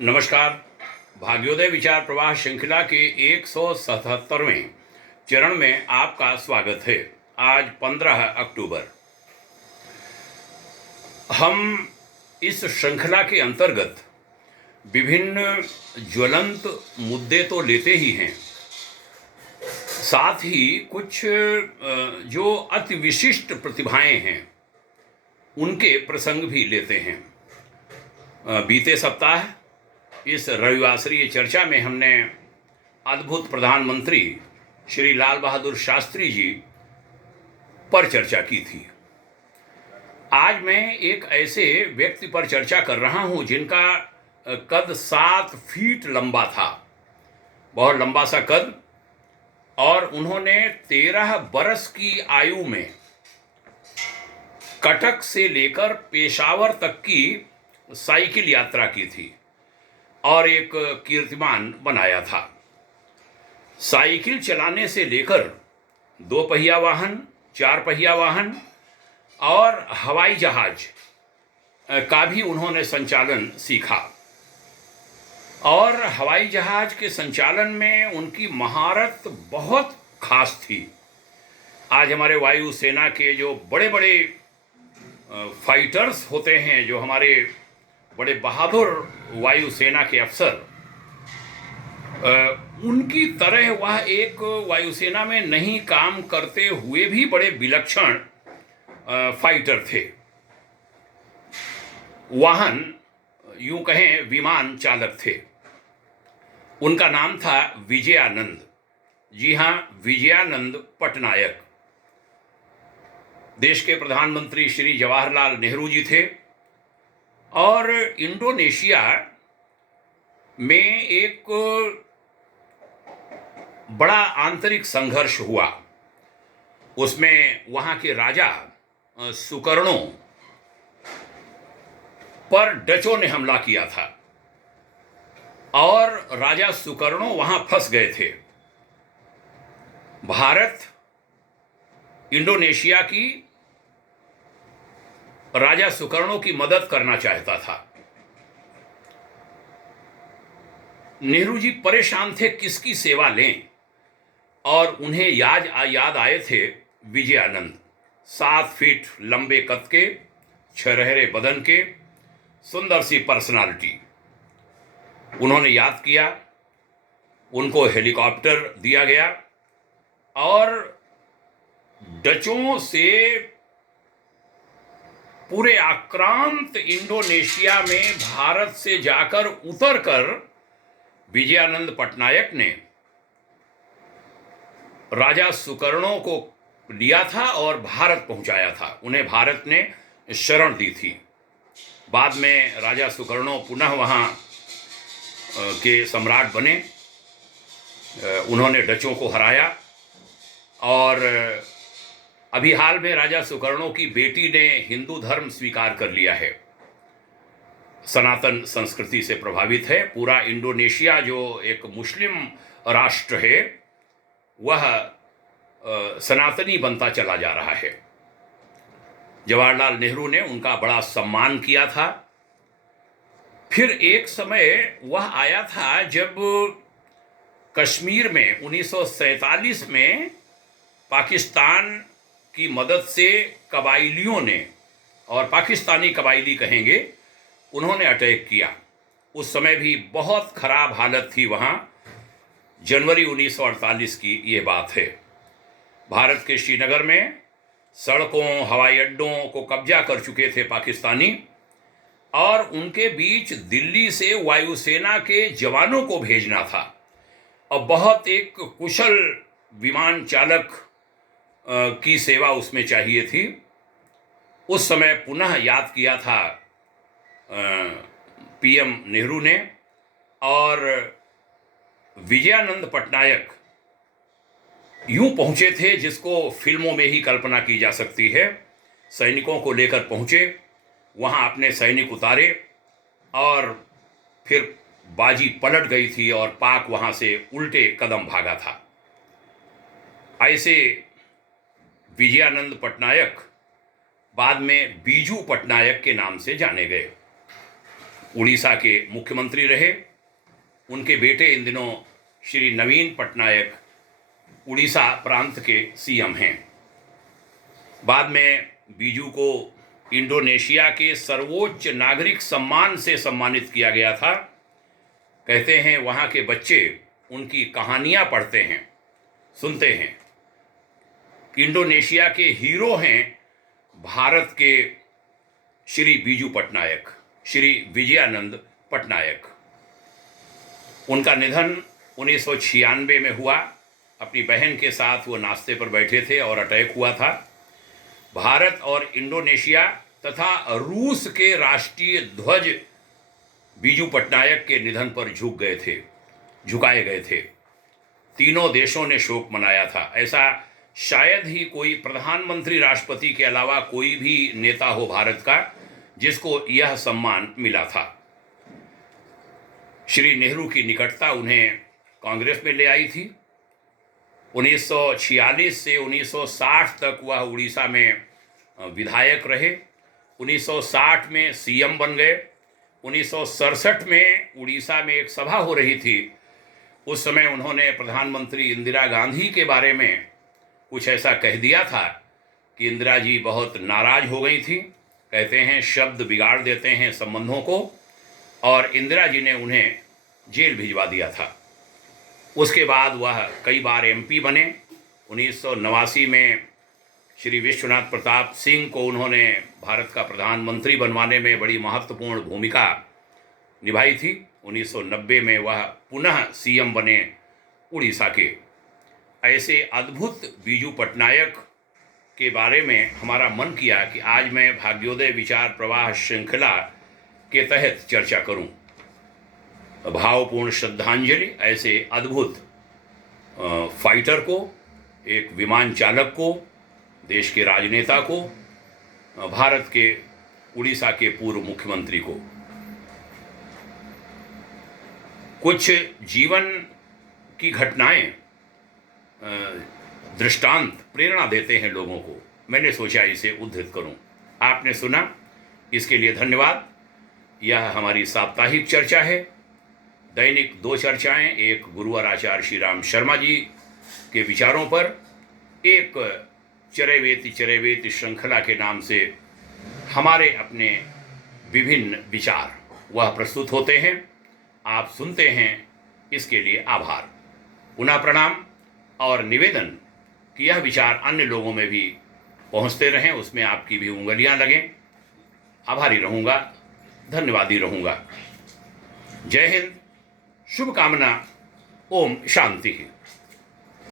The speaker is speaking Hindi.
नमस्कार। भाग्योदय विचार प्रवाह श्रृंखला के 177वें चरण में आपका स्वागत है। आज 15 अक्टूबर। हम इस श्रृंखला के अंतर्गत विभिन्न ज्वलंत मुद्दे तो लेते ही हैं, साथ ही कुछ जो अति विशिष्ट प्रतिभाएं हैं उनके प्रसंग भी लेते हैं। बीते सप्ताह इस रविवासरीय चर्चा में हमने अद्भुत प्रधानमंत्री श्री लाल बहादुर शास्त्री जी पर चर्चा की थी। आज मैं एक ऐसे व्यक्ति पर चर्चा कर रहा हूं जिनका कद 7 फीट लंबा था, बहुत लंबा सा कद, और उन्होंने 13 बरस की आयु में कटक से लेकर पेशावर तक की साइकिल यात्रा की थी और एक कीर्तिमान बनाया था। साइकिल चलाने से लेकर 2 पहिया वाहन, 4 पहिया वाहन और हवाई जहाज का भी उन्होंने संचालन सीखा, और हवाई जहाज के संचालन में उनकी महारत बहुत खास थी। आज हमारे वायुसेना के जो बड़े बड़े फाइटर्स होते हैं, जो हमारे बड़े बहादुर वायुसेना के अफसर, उनकी तरह वह एक वायुसेना में नहीं काम करते हुए भी बड़े विलक्षण फाइटर थे। वाहन, यूं कहें, विमान चालक थे। उनका नाम था विजयानंद। जी हां, विजयानंद पटनायक। देश के प्रधानमंत्री श्री जवाहरलाल नेहरू जी थे, और इंडोनेशिया में एक बड़ा आंतरिक संघर्ष हुआ। उसमें वहां के राजा सुकर्णो पर डचों ने हमला किया था, और राजा सुकर्णो वहां फंस गए थे। भारत इंडोनेशिया की राजा सुकर्णो की मदद करना चाहता था। नेहरू जी परेशान थे किसकी सेवा लें, और उन्हें याद आए थे विजयानंद। 7 फीट लंबे कद के, छरहरे बदन के, सुंदर सी पर्सनालिटी। उन्होंने याद किया, उनको हेलीकॉप्टर दिया गया, और डचों से पूरे आक्रांत इंडोनेशिया में भारत से जाकर उतरकर विजयानंद पटनायक ने राजा सुकर्णो को लिया था और भारत पहुंचाया था। उन्हें भारत ने शरण दी थी। बाद में राजा सुकर्णो पुनः वहां के सम्राट बने। उन्होंने डचों को हराया, और अभी हाल में राजा सुकर्णो की बेटी ने हिंदू धर्म स्वीकार कर लिया है। सनातन संस्कृति से प्रभावित है। पूरा इंडोनेशिया जो एक मुस्लिम राष्ट्र है, वह सनातनी बनता चला जा रहा है। जवाहरलाल नेहरू ने उनका बड़ा सम्मान किया था। फिर एक समय वह आया था जब कश्मीर में 1947 में पाकिस्तान की मदद से कबाइलियों ने, और पाकिस्तानी कबाइली कहेंगे, उन्होंने अटैक किया। उस समय भी बहुत खराब हालत थी वहाँ। जनवरी 1948 की ये बात है। भारत के श्रीनगर में सड़कों, हवाई अड्डों को कब्जा कर चुके थे पाकिस्तानी, और उनके बीच दिल्ली से वायुसेना के जवानों को भेजना था, और बहुत एक कुशल विमान चालक की सेवा उसमें चाहिए थी। उस समय पुनः याद किया था पीएम नेहरू ने, और विजयानंद पटनायक यूं पहुंचे थे जिसको फिल्मों में ही कल्पना की जा सकती है। सैनिकों को लेकर पहुंचे, वहां अपने सैनिक उतारे, और फिर बाजी पलट गई थी और पाक वहां से उल्टे कदम भागा था। ऐसे विजयानंद पटनायक बाद में बीजू पटनायक के नाम से जाने गए। उड़ीसा के मुख्यमंत्री रहे। उनके बेटे इन दिनों श्री नवीन पटनायक उड़ीसा प्रांत के सीएम हैं। बाद में बीजू को इंडोनेशिया के सर्वोच्च नागरिक सम्मान से सम्मानित किया गया था। कहते हैं वहाँ के बच्चे उनकी कहानियाँ पढ़ते हैं, सुनते हैं। इंडोनेशिया के हीरो हैं भारत के श्री बीजू पटनायक, श्री विजयानंद पटनायक। उनका निधन 1996 में हुआ। अपनी बहन के साथ वो नाश्ते पर बैठे थे और अटैक हुआ था। भारत और इंडोनेशिया तथा रूस के राष्ट्रीय ध्वज बीजू पटनायक के निधन पर झुकाए गए थे। तीनों देशों ने शोक मनाया था। ऐसा शायद ही कोई प्रधानमंत्री, राष्ट्रपति के अलावा कोई भी नेता हो भारत का जिसको यह सम्मान मिला था। श्री नेहरू की निकटता उन्हें कांग्रेस में ले आई थी। 1946 से 1960 तक वह उड़ीसा में विधायक रहे। 1960 में सीएम बन गए। 1967 में उड़ीसा में एक सभा हो रही थी। उस समय उन्होंने प्रधानमंत्री इंदिरा गांधी के बारे में कुछ ऐसा कह दिया था कि इंदिरा जी बहुत नाराज हो गई थी। कहते हैं शब्द बिगाड़ देते हैं संबंधों को, और इंदिरा जी ने उन्हें जेल भिजवा दिया था। उसके बाद वह कई बार एमपी बने। 1989 में श्री विश्वनाथ प्रताप सिंह को उन्होंने भारत का प्रधानमंत्री बनवाने में बड़ी महत्वपूर्ण भूमिका निभाई थी। 1990 में वह पुनः सीएम बने उड़ीसा के। ऐसे अद्भुत बीजू पटनायक के बारे में हमारा मन किया कि आज मैं भाग्योदय विचार प्रवाह श्रृंखला के तहत चर्चा करूं। भावपूर्ण श्रद्धांजलि ऐसे अद्भुत फाइटर को, एक विमान चालक को, देश के राजनेता को, भारत के उड़ीसा के पूर्व मुख्यमंत्री को। कुछ जीवन की घटनाएं दृष्टांत प्रेरणा देते हैं लोगों को। मैंने सोचा इसे उद्धृत करूं। आपने सुना, इसके लिए धन्यवाद। यह हमारी साप्ताहिक चर्चा है। दैनिक 2 चर्चाएं, एक गुरुवार आचार्य श्री राम शर्मा जी के विचारों पर, एक चरैवेति श्रृंखला के नाम से हमारे अपने विभिन्न विचार वह प्रस्तुत होते हैं। आप सुनते हैं, इसके लिए आभार। पुनः प्रणाम और निवेदन कि यह विचार अन्य लोगों में भी पहुंचते रहें, उसमें आपकी भी उंगलियां लगें। आभारी रहूँगा, धन्यवादी रहूँगा। जय हिंद, शुभकामना। ओम शांति।